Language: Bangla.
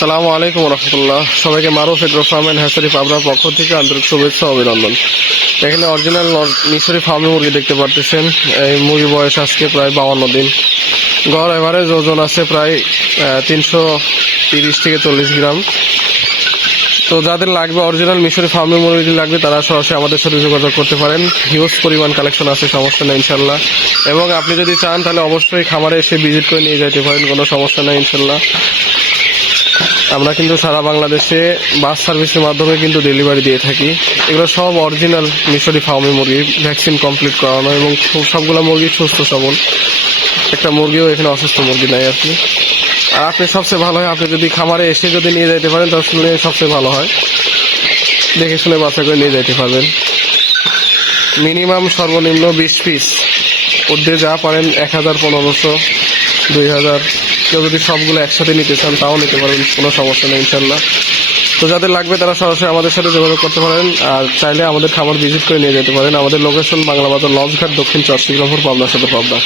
আসসালামু আলাইকুম রহমতুল্লাহ। সবাইকে মারুফ এগ্রো ফার্ম অ্যান্ড হ্যাচারি পাবনার পক্ষ থেকে আন্তরিক শুভেচ্ছা ও অভিনন্দন। এখানে অরিজিনাল মিশরি ফার্মি মুরগি দেখতে পারতেছেন। এই মুরগি বয়স আজকে প্রায় 52 দিন। গড় এভারেজ ওজন আছে প্রায় 330 থেকে 40 গ্রাম। তো যাদের লাগবে অরিজিনাল মিশরি ফার্মি মুরগি লাগবে তারা সরাসরি আমাদের সাথে যোগাযোগ করতে পারেন। হিউজ পরিমাণ কালেকশন আছে, সমস্যা নেই ইনশাল্লাহ। এবং আপনি যদি চান তাহলে অবশ্যই খামারে এসে ভিজিট করে নিয়ে যেতে পারেন, কোনো সমস্যা নেই ইনশাল্লাহ। আমরা কিন্তু সারা বাংলাদেশে বাস সার্ভিসের মাধ্যমে কিন্তু ডেলিভারি দিয়ে থাকি। এগুলো সব অরিজিনাল মিশরি ফার্মি মুরগি, ভ্যাকসিন কমপ্লিট করানো, এবং সবগুলো মুরগি সুস্থ সবল। একটা মুরগিও এখানে অসুস্থ মুরগি নাই আর কি। আর আপনি সবচেয়ে ভালো হয় আপনি যদি খামারে এসে যদি নিয়ে যেতে পারেন তাহলে সবচেয়ে ভালো হয়। দেখে শুনে বাচ্চা করে নিয়ে যেতে পারবেন। মিনিমাম সর্বনিম্ন 20 পিস, ওদের যা পারেন 1000, 1500, 2000। কেউ যদি সবগুলো একসাথে নিতে চান তাও নিতে পারবেন, কোনো সমস্যা নেই ইনশাল্লাহ। তো যাদের লাগবে তারা সরাসরি আমাদের সাথে যোগাযোগ করতে পারেন। আর চাইলে আমাদের খামার ভিজিট করে নিয়ে যেতে পারেন। আমাদের লোকেশন বাংলা বাজার, লঞ্চঘাট, দক্ষিণ চট্টগ্রাম, পাবনা সদর, পাবনা।